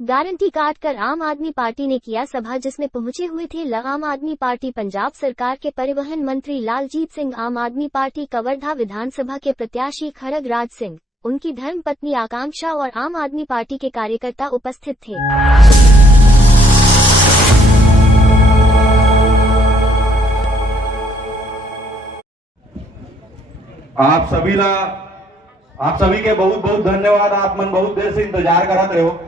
Guarantee काट कर आम आदमी पार्टी ने किया सभा, जिसमें पहुंचे हुए थे आम आदमी पार्टी पंजाब सरकार के परिवहन मंत्री लालजीत सिंह, आम आदमी पार्टी कवर्धा विधानसभा के प्रत्याशी खड़ग राज सिंह, उनकी धर्मपत्नी आकांक्षा और आम आदमी पार्टी के कार्यकर्ता उपस्थित थे। आप सभी के बहुत बहुत धन्यवाद। आप मन बहुत देर से इंतजार करत रहे हो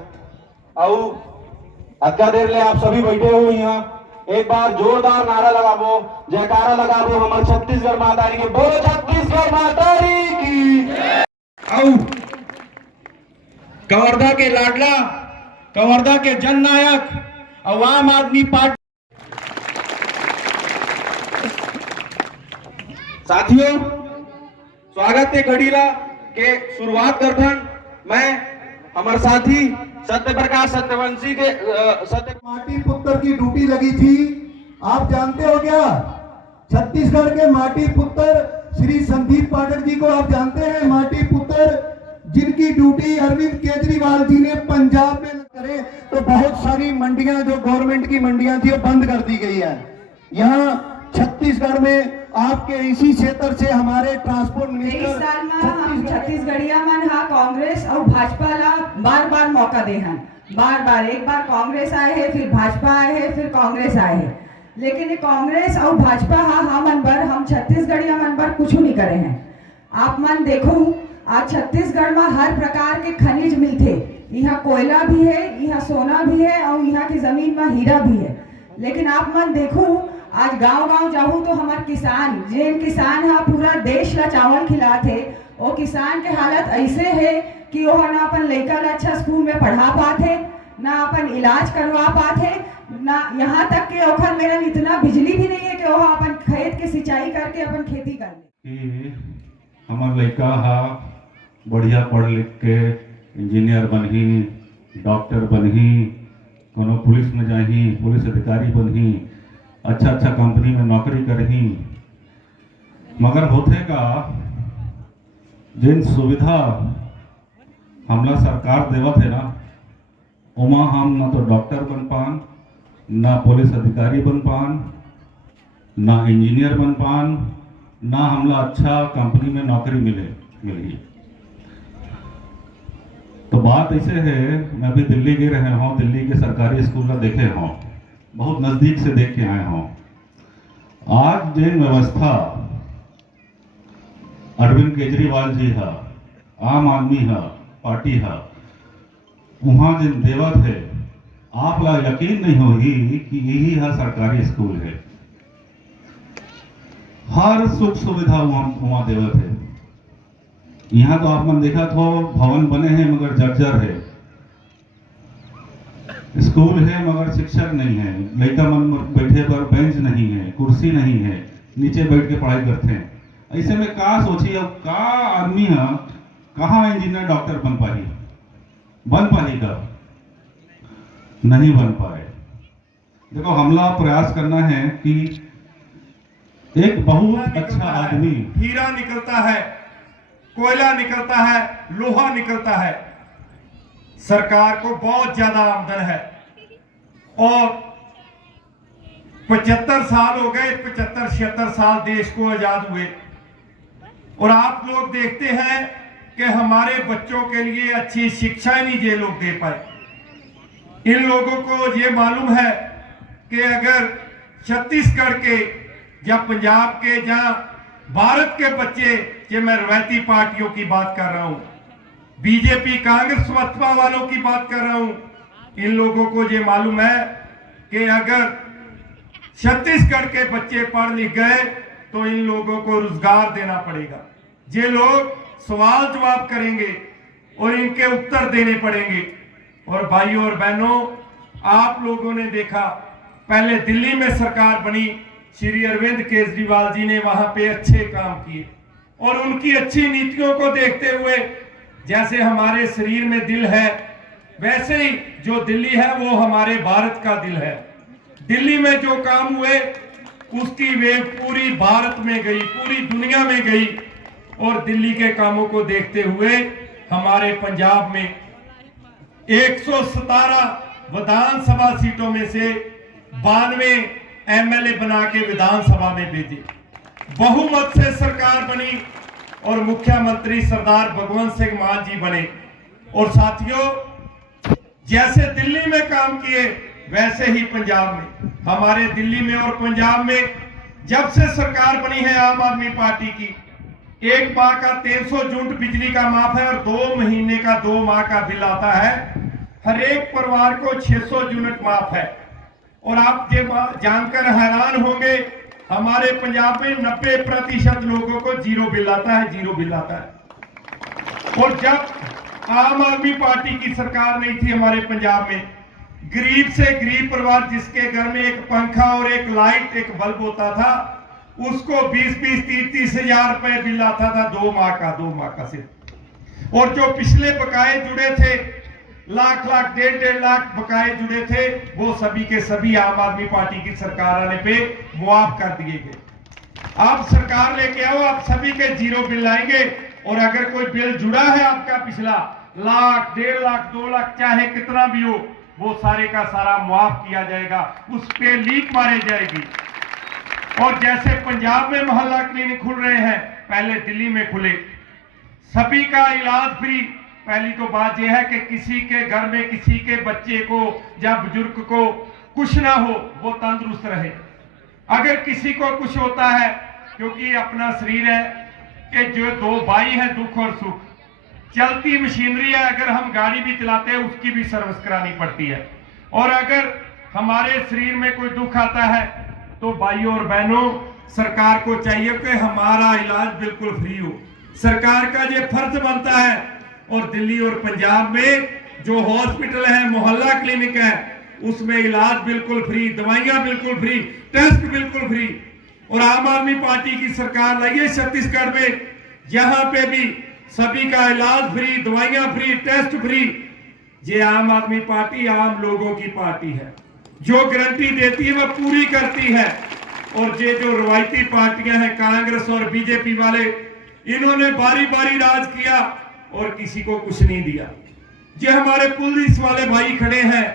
और अच्छा देर ले आप सभी बैठे हो यहाँ। एक बार जोरदार नारा लगाबो, जयकारा लगाबो हमारे छत्तीसगढ़ माता की। बोलो छत्तीसगढ़ माता की। और कवर्धा के लाडला, कवर्धा के जननायक और आम आदमी पार्टी साथियों, स्वागत है घड़ीला के शुरुआत करथन। मैं हमारे साथी सत्य प्रकाश सत्यवंशी के माटी पुत्र की ड्यूटी लगी थी। आप जानते हो क्या? छत्तीसगढ़ के माटी पुत्र श्री संदीप पाठक जी को आप जानते हैं? माटी पुत्र जिनकी ड्यूटी अरविंद केजरीवाल जी ने पंजाब में करे तो बहुत सारी मंडियां जो गवर्नमेंट की मंडियां थी वो बंद कर दी गई है। यहाँ छत्तीसगढ़ में आपके इसी क्षेत्र से हमारे ट्रांसपोर्ट मिनिस्टर छत्तीसगढ़िया मन हा कांग्रेस और भाजपा ला बार बार मौका दे हैं। बार एक बार कांग्रेस आए है, फिर भाजपा आए है, फिर कांग्रेस आए है, लेकिन ये कांग्रेस और भाजपा हम छत्तीसगढ़िया मन पर कुछ नहीं करे हैं। आप मन देखो, आज छत्तीसगढ़ में हर प्रकार के खनिज मिलते। यहाँ कोयला भी है, यहाँ सोना भी है और यहाँ की जमीन में हीरा भी है। लेकिन आप मन देखो, आज गांव जाऊँ तो हमारे किसान, जिन किसान है पूरा देश ला चावल खिलाते, वो किसान के हालत ऐसे है कि वो ना अपन लड़का ला अच्छा स्कूल में पढ़ा पाते, ना अपन इलाज करवा पाते, ना यहाँ तक के ओखर मेरा इतना बिजली भी नहीं है कि वो अपन खेत के सिंचाई करके अपन खेती कर ले। हमार लड़का हा बढ़िया पढ़ लिख के इंजीनियर बनही, डॉक्टर बनही, कोनो पुलिस में जाही, पुलिस अधिकारी बनही, अच्छा कंपनी में नौकरी करही। मगर होते का जिन सुविधा हमला सरकार देवत है ना, उमा हम ना तो डॉक्टर बन पान, ना पुलिस अधिकारी बन पान, ना इंजीनियर बन पान, ना हमला अच्छा कंपनी में नौकरी मिली। तो बात ऐसे है, मैं भी दिल्ली गए रहे हूँ, दिल्ली के सरकारी स्कूल का देखे हूँ, बहुत नजदीक से देख के आए हूँ। आज जिन व्यवस्था अरविंद केजरीवाल जी है, आम आदमी है, पार्टी है, वहां जिन देवत है, आप ला यकीन नहीं होगी कि यही है सरकारी स्कूल है। हर सुख सुविधा वहां देवत है। यहाँ तो आप मन देखा तो भवन बने हैं मगर जर्जर है, स्कूल है मगर शिक्षक नहीं है, लड़का मन बैठे पर बेंच नहीं है, कुर्सी नहीं है, नीचे बैठ के पढ़ाई करते हैं। ऐसे में का सोची, अब का आदमी है कहाँ इंजीनियर डॉक्टर बन पाही का? नहीं बन पाए। देखो, हमला प्रयास करना है कि एक बहुत अच्छा आदमी, हीरा निकलता है, कोयला निकलता है, लोहा निकलता है। सरकार को बहुत ज्यादा आमदन है और 75 साल हो गए, 75-76 साल देश को आजाद हुए, और आप लोग देखते हैं कि हमारे बच्चों के लिए अच्छी शिक्षा ही नहीं ये लोग दे पाए। इन लोगों को ये मालूम है कि अगर छत्तीसगढ़ के या पंजाब के या भारत के बच्चे, ये मैं रवायती पार्टियों की बात कर रहा हूं, बीजेपी कांग्रेस सपा वालों की बात कर रहा हूं, इन लोगों को ये मालूम है कि अगर छत्तीसगढ़ के बच्चे पढ़ लिख गए तो इन लोगों को रोजगार देना पड़ेगा। ये लोग सवाल जवाब करेंगे और इनके उत्तर देने पड़ेंगे। और भाइयों और बहनों, आप लोगों ने देखा, पहले दिल्ली में सरकार बनी, श्री अरविंद केजरीवाल जी ने वहां पे अच्छे काम किए, और उनकी अच्छी नीतियों को देखते हुए, जैसे हमारे शरीर में दिल है, वैसे ही जो दिल्ली है वो हमारे भारत का दिल है। दिल्ली में जो काम हुए उसकी वेव पूरी भारत में गई, पूरी दुनिया में गई, और दिल्ली के कामों को देखते हुए हमारे पंजाब में 117 विधानसभा सीटों में से 92 एमएलए बना के विधानसभा में भेजे, बहुमत से सरकार बनी और मुख्यमंत्री सरदार भगवंत सिंह मान जी बने। और साथियों, जैसे दिल्ली में काम किए वैसे ही पंजाब में, हमारे दिल्ली में और पंजाब में जब से सरकार बनी है आम आदमी पार्टी की, 1 माह का 300 यूनिट बिजली का माफ है और 2 महीने का 2 माह का बिल आता है। हर एक परिवार को 600 यूनिट माफ है। और आप ये जानकर हैरान होंगे, हमारे पंजाब में 90% लोगों को जीरो बिल आता है, जीरो बिल आता है। और जब आम आदमी पार्टी की सरकार नहीं थी हमारे पंजाब में, गरीब से गरीब परिवार जिसके घर में एक पंखा और एक लाइट एक बल्ब होता था, उसको 20-20, 30-30 हजार रुपए बिल आता था 2 माह का सिर्फ। और जो पिछले बकाए जुड़े थे, लाख 1.5 लाख बकाए जुड़े थे, वो सभी के सभी आम आदमी पार्टी की सरकार आने पे मुआफ कर दिए गए। आप सरकार लेके आओ, आप सभी के जीरो बिल आएंगे। और अगर कोई बिल जुड़ा है आपका पिछला, लाख 1.5 लाख 2 लाख चाहे कितना भी हो, वो सारे का सारा मुआफ किया जाएगा, उस पे लीक मारी जाएगी। और जैसे पंजाब में मोहल्ला क्लिनिक खुल रहे हैं, पहले दिल्ली में खुले, सभी का इलाज फ्री। पहली तो बात यह है कि किसी के घर में किसी के बच्चे को या बुजुर्ग को कुछ ना हो, वो तंदुरुस्त रहे। अगर किसी को कुछ होता है, क्योंकि अपना शरीर है कि जो 2 भाई है, दुख और सुख, चलती मशीनरी है, अगर हम गाड़ी भी चलाते हैं उसकी भी सर्विस करानी पड़ती है। और अगर हमारे शरीर में कोई दुख आता है तो भाइयों और बहनों, सरकार को चाहिए कि हमारा इलाज बिल्कुल फ्री हो। सरकार का ये फर्ज बनता है। और दिल्ली और पंजाब में जो हॉस्पिटल है, मोहल्ला क्लिनिक है, उसमें इलाज बिल्कुल फ्री, दवाइयां बिल्कुल फ्री, टेस्ट बिल्कुल फ्री। और आम आदमी पार्टी की सरकार लाई है छत्तीसगढ़ में, यहां पे भी सभी का इलाज फ्री, दवाइयां फ्री, टेस्ट फ्री। ये आम आदमी पार्टी आम लोगों की पार्टी है, जो गारंटी देती है वह पूरी करती है। और ये जो रवायती पार्टियां हैं, कांग्रेस और बीजेपी वाले, इन्होंने बारी बारी राज किया और किसी को कुछ नहीं दिया। ये हमारे पुलिस वाले भाई खड़े हैं,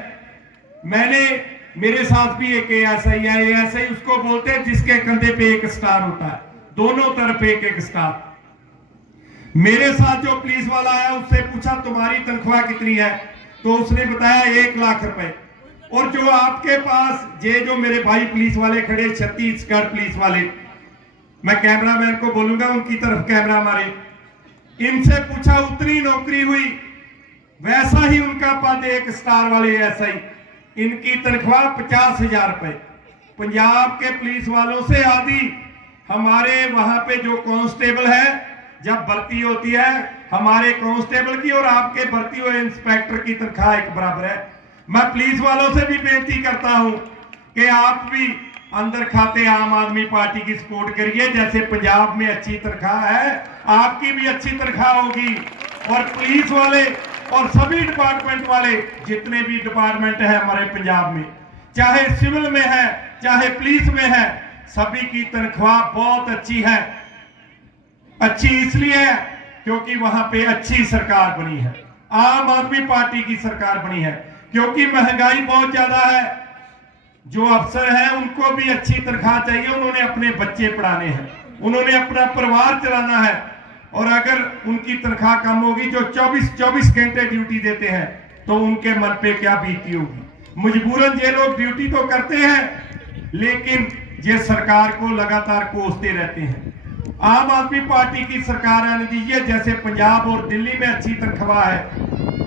मेरे साथ भी एक एएसआई है, एएसआई उसको बोलते हैं जिसके कंधे पे एक स्टार होता है, दोनों तरफ एक स्टार। मेरे साथ जो पुलिस वाला आया, उससे पूछा तुम्हारी तनख्वाह कितनी है, तो उसने बताया 1 लाख रुपए। और जो आपके पास ये जो मेरे भाई पुलिस वाले खड़े, छत्तीसगढ़ पुलिस वाले, मैं कैमरामैन को बोलूंगा उनकी तरफ कैमरा मारे, इनसे पूछा उतनी नौकरी हुई, वैसा ही उनका पद 1 स्टार वाले एएसआई, इनकी तनख्वाह 50,000 रुपए। पंजाब के पुलिस वालों से आधी। हमारे वहां पे जो कांस्टेबल है, जब भर्ती होती है हमारे कांस्टेबल की और आपके भर्ती हुए इंस्पेक्टर की तनख्वाह एक बराबर है। मैं पुलिस वालों से भी बेनती करता हूं कि आप भी अंदर खाते आम आदमी पार्टी की सपोर्ट करिए। जैसे पंजाब में अच्छी तनख्वाह है, आपकी भी अच्छी तनख्वाह होगी। और पुलिस वाले और सभी डिपार्टमेंट वाले, जितने भी डिपार्टमेंट है हमारे पंजाब में, चाहे सिविल में है चाहे पुलिस में है, सभी की तनख्वाह बहुत अच्छी है। अच्छी इसलिए है क्योंकि वहां पे अच्छी सरकार बनी है, आम आदमी पार्टी की सरकार बनी है। क्योंकि महंगाई बहुत ज्यादा है, जो अफसर हैं उनको भी अच्छी तनख्वाह चाहिए, उन्होंने अपने बच्चे पढ़ाने हैं, उन्होंने अपना परिवार चलाना है। और अगर उनकी तनख्वाह कम होगी, जो 24 घंटे ड्यूटी देते हैं, तो उनके मन पे क्या बीती होगी। मजबूरन ये लोग ड्यूटी तो करते हैं, लेकिन ये सरकार को लगातार कोसते रहते हैं। आम आदमी पार्टी की सरकार आने दीजिए, जैसे पंजाब और दिल्ली में अच्छी तनख्वाह है,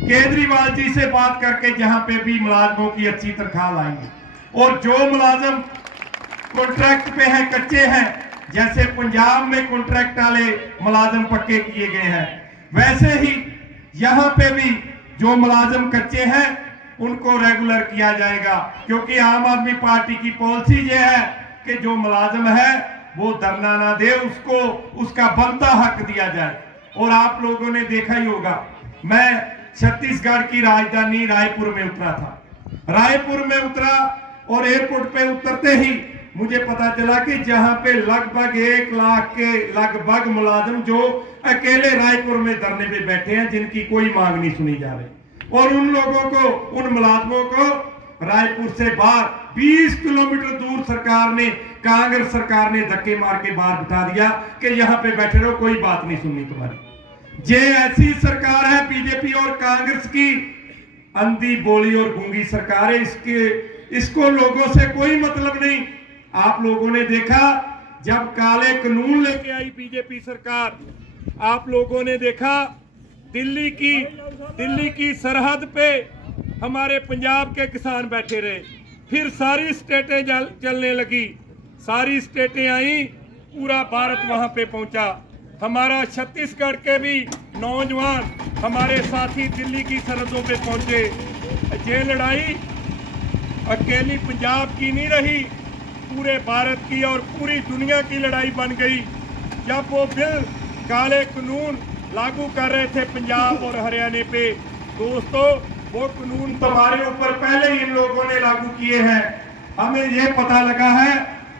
केजरीवाल जी से बात करके जहां पे भी मुलाजमों की अच्छी तनख्वाह लाएंगे। और जो मुलाजम कॉन्ट्रैक्ट पे हैं, कच्चे हैं, जैसे पंजाब में कॉन्ट्रैक्ट वाले मुलाजम पक्के किए गए हैं, वैसे ही यहां पे भी जो मुलाजम कच्चे हैं उनको रेगुलर किया जाएगा। क्योंकि आम आदमी पार्टी की पॉलिसी ये है कि जो मुलाजम है वो धरना ना दे, उसको उसका बनता हक दिया जाए। और आप लोगों ने देखा ही होगा, मैं छत्तीसगढ़ की राजधानी रायपुर में उतरा था। रायपुर में उतरा और एयरपोर्ट पे उतरते ही मुझे पता चला कि जहां पे लगभग 1 लाख के लगभग मुलाजिम जो अकेले रायपुर में धरने पे बैठे हैं, जिनकी कोई मांग नहीं सुनी जा रही। और उन लोगों को, उन मुलाजमों को रायपुर से बाहर 20 किलोमीटर दूर सरकार ने, कांग्रेस सरकार ने धक्के मार के बाहर बिठा दिया कि यहां पे बैठे रहो, कोई बात नहीं सुननी तुम्हारी। ये ऐसी सरकार है बीजेपी और कांग्रेस की, अंधी बोली और गूंगी सरकार है। इसको लोगों से कोई मतलब नहीं। आप लोगों ने देखा जब काले कानून लेके आई बीजेपी सरकार, आप लोगों ने देखा दिल्ली की सरहद पे हमारे पंजाब के किसान बैठे रहे, फिर सारी स्टेटें चलने लगी, सारी स्टेटें आई, पूरा भारत वहां पे पहुंचा। हमारा छत्तीसगढ़ के भी नौजवान हमारे साथी दिल्ली की सरहदों पे पहुंचे। ये लड़ाई अकेली पंजाब की नहीं रही, पूरे भारत की और पूरी दुनिया की लड़ाई बन गई। जब वो बिल काले कानून लागू कर रहे थे पंजाब और हरियाणा पे, दोस्तों वो कानून तुम्हारे ऊपर पहले ही इन लोगों ने लागू किए हैं। हमें ये पता लगा है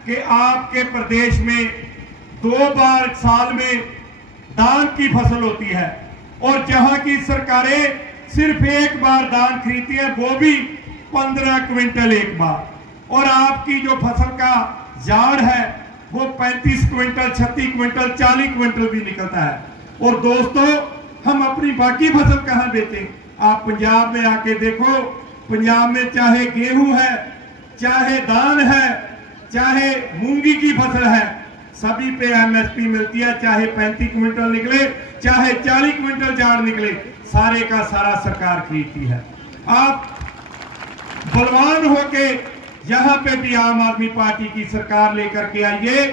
कि आपके प्रदेश में 2 बार साल में धान की फसल होती है और जहां की सरकारें सिर्फ 1 बार धान खरीदती है, वो भी 15 क्विंटल एक बार, और आपकी जो फसल का झाड़ है वो 35 क्विंटल, 36 क्विंटल, 40 क्विंटल भी निकलता है। और दोस्तों हम अपनी बाकी फसल कहां बेचें? आप पंजाब में आके देखो, पंजाब में चाहे गेहूं है, चाहे धान है, चाहे मूंगी की फसल है, सभी पे एमएसपी मिलती है। चाहे 35 क्विंटल निकले, चाहे 40 क्विंटल झाड़ निकले, सारे का सारा सरकार खरीदती है। आप बलवान होके यहां पे भी आम आदमी पार्टी की सरकार लेकर के आइए,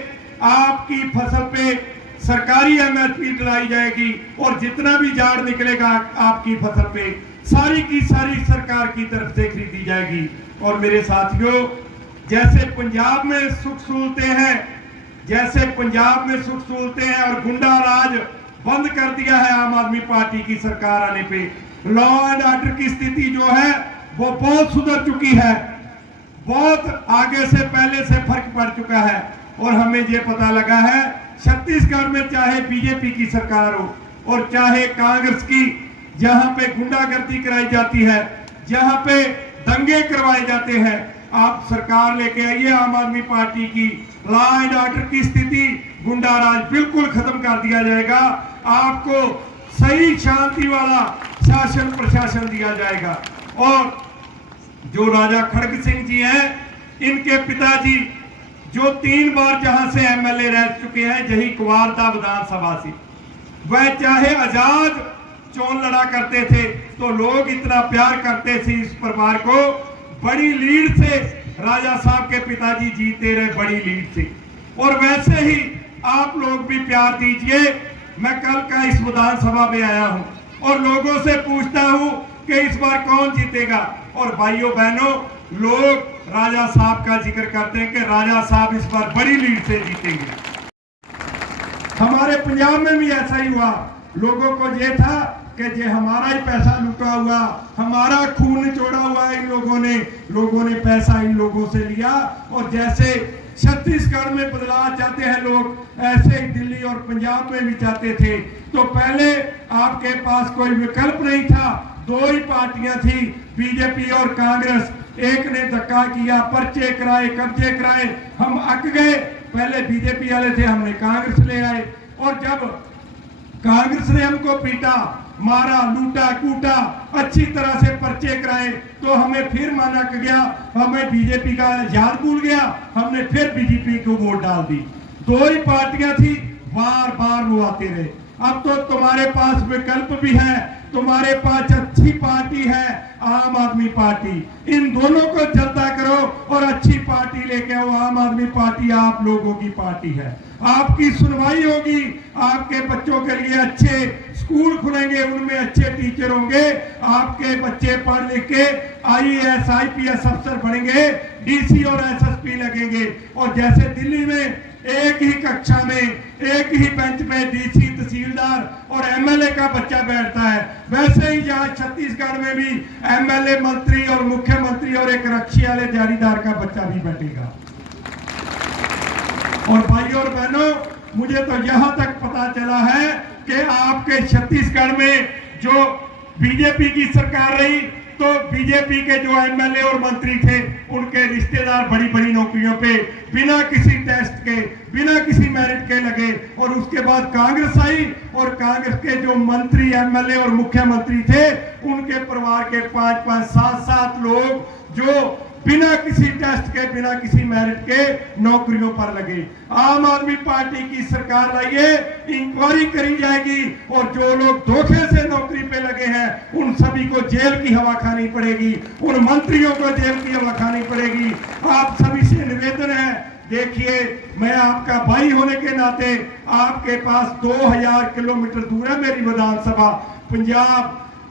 आपकी फसल पे सरकारी एमएसपी दिलाई जाएगी और जितना भी झाड़ निकलेगा आपकी फसल पे, सारी की सारी सरकार की तरफ से खरीदी जाएगी। और मेरे साथियों, जैसे पंजाब में सुख सहूलतें हैं, जैसे पंजाब में सुख सहूलतें हैं और गुंडा राज बंद कर दिया है आम आदमी पार्टी की सरकार आने पे, लॉ एंड ऑर्डर की स्थिति जो है वो बहुत सुधर चुकी है, बहुत आगे से पहले से फर्क पड़ चुका है। और हमें ये पता लगा है छत्तीसगढ़ में चाहे बीजेपी की सरकार हो और चाहे कांग्रेस की, जहां पे गुंडागर्दी कराई जाती है, जहां पे दंगे करवाए जाते हैं, आप सरकार लेके आइए आम आदमी पार्टी की, लॉ एंड ऑर्डर की स्थिति, गुंडा राज बिल्कुल खत्म कर दिया जाएगा। आपको सही शांति वाला शासन प्रशासन दिया जाएगा। और जो राजा खड़ग सिंह जी हैं, इनके पिताजी जो 3 बार जहां से एमएलए रह चुके हैं, यही कुवारदा विधानसभा से, वह चाहे आजाद चोन लड़ा करते थे तो लोग इतना प्यार करते थे इस परिवार को, बड़ी लीड से राजा साहब के पिताजी जीते रहे, बड़ी लीड से। और वैसे ही आप लोग भी प्यार दीजिए। मैं कल का इस विधानसभा में आया हूं और लोगों से पूछता हूं कि इस बार कौन जीतेगा, और भाइयों बहनों, लोग राजा साहब का जिक्र करते हैं कि राजा साहब इस बार बड़ी लीड से जीतेंगे। हमारे पंजाब में भी ऐसा ही हुआ। लोगों को ये था कि ये हमारा ही पैसा लुटा हुआ, हमारा खून निचोड़ा हुआ है, इन लोगों ने पैसा इन लोगों से लिया। और जैसे छत्तीसगढ़ में बदलाव चाहते हैं लोग, ऐसे ही दिल्ली और पंजाब में भी चाहते थे। तो पहले आपके पास कोई विकल्प नहीं था, 2 ही पार्टियां थी, बीजेपी और कांग्रेस। एक ने धक्का किया, पर्चे कराए, कब्जे कराए, हम अक गए। पहले बीजेपी वाले थे, हमने कांग्रेस ले आए, और जब कांग्रेस ने हमको पीटा, मारा, लूटा, कूटा, अच्छी तरह से पर्चे कराए, तो हमें फिर मन अक गया, हमें बीजेपी का याद भूल गया, हमने फिर बीजेपी को वोट डाल दी। 2 ही पार्टियां थी, बार बार वो आते रहे। अब तो तुम्हारे पास विकल्प भी है, तुम्हारे पास अच्छी पार्टी है, आम आदमी पार्टी। इन दोनों को जल्दा करो और अच्छी पार्टी लेके आओ। आम आदमी पार्टी आप लोगों की पार्टी है, आपकी सुनवाई होगी, आपके बच्चों के लिए अच्छे स्कूल खुलेंगे, उनमें अच्छे टीचर होंगे, आपके बच्चे पढ़ लिख के IAS IPS अफसर बनेंगे, DC और SSP लगेंगे। और जैसे दिल्ली में एक ही कक्षा में, एक ही बेंच में DC, तहसीलदार और MLA का बच्चा बैठता है, वैसे ही यहाँ छत्तीसगढ़ में भी MLA, मंत्री और मुख्यमंत्री और एक रक्षी वाले जारीदार का बच्चा भी बैठेगा। और भाइयों और बहनों, मुझे तो यहां तक पता चला है कि आपके छत्तीसगढ़ में जो बीजेपी की सरकार रही तो बीजेपी के जो एमएलए और मंत्री थे उनके रिश्तेदार बड़ी बड़ी नौकरियों पे बिना किसी टेस्ट के, बिना किसी मेरिट के लगे। और उसके बाद कांग्रेस आई और कांग्रेस के जो मंत्री, एमएलए और मुख्यमंत्री थे उनके परिवार के 5-5, 7-7 लोग जो बिना किसी टेस्ट के, बिना किसी मेरिट के नौकरियों पर लगे। आम आदमी पार्टी की सरकार लाइए, इंक्वायरी करी जाएगी और जो लोग धोखे से नौकरी पे लगे हैं उन सभी को जेल की हवा खानी पड़ेगी, उन मंत्रियों को जेल की हवा खानी पड़ेगी। आप सभी से निवेदन है, देखिए मैं आपका भाई होने के नाते, आपके पास 2000 किलोमीटर दूर है मेरी विधानसभा, पंजाब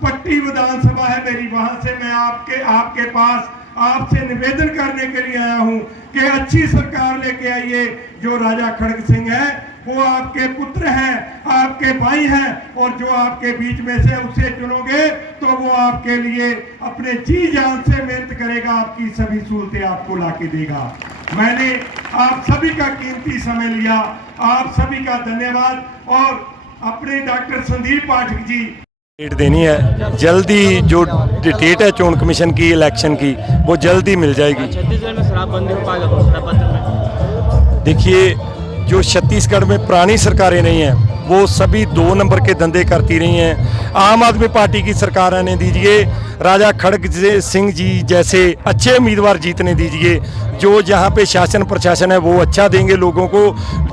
पट्टी विधानसभा है मेरी, वहां से मैं आपके पास आपसे निवेदन करने के लिए आया हूं कि अच्छी सरकार लेके आइए। जो राजा खड़ग सिंह है वो आपके पुत्र हैं, आपके भाई हैं, और जो आपके बीच में से उसे चुनोगे तो वो आपके लिए अपने जी जान से मेहनत करेगा, आपकी सभी सहूलतें आपको लाके देगा। मैंने आप सभी का कीमती समय लिया, आप सभी का धन्यवाद। और अपने डॉक्टर संदीप पाठक जी डेट देनी है, जल्दी जो डेट है चुनाव कमीशन की इलेक्शन की वो जल्दी मिल जाएगी। छत्तीसगढ़ में शराबबंदी हो पाएगा घोषणा पत्र में? देखिए, जो छत्तीसगढ़ में पुरानी सरकारें नहीं हैं वो सभी 2 नंबर के धंधे करती रही हैं। आम आदमी पार्टी की सरकार आने दीजिए, राजा खड़ग सिंह जी जैसे अच्छे उम्मीदवार जीतने दीजिए, जो जहाँ पे शासन प्रशासन है वो अच्छा देंगे लोगों को।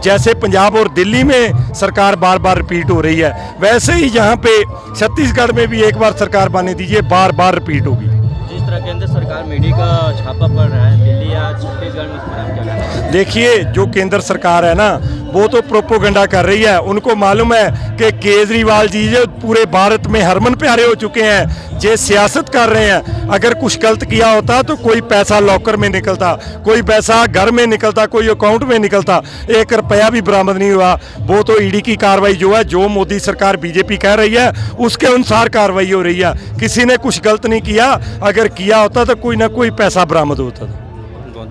जैसे पंजाब और दिल्ली में सरकार बार बार रिपीट हो रही है, वैसे ही यहाँ पे छत्तीसगढ़ में भी एक बार सरकार बनने दीजिए, बार बार रिपीट होगी। जिस तरह केंद्र सरकार मीडिया का छापा पड़ रहा है दिल्ली या छत्तीसगढ़ में, उस पर आप क्या कहना है? देखिए, जो केंद्र सरकार है ना वो तो प्रोपोगंडा कर रही है। उनको मालूम है कि केजरीवाल जी जो पूरे भारत में हरमन प्यारे हो चुके हैं, जे सियासत कर रहे हैं। अगर कुछ गलत किया होता तो कोई पैसा लॉकर में निकलता, कोई पैसा घर में निकलता, कोई अकाउंट में निकलता, 1 रुपया भी बरामद नहीं हुआ। वो तो ईडी की कार्रवाई जो है, जो मोदी सरकार बीजेपी कह रही है उसके अनुसार कार्रवाई हो रही है। किसी ने कुछ गलत नहीं किया, अगर किया होता तो कोई ना कोई पैसा बरामद होता था।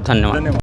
धन्यवाद।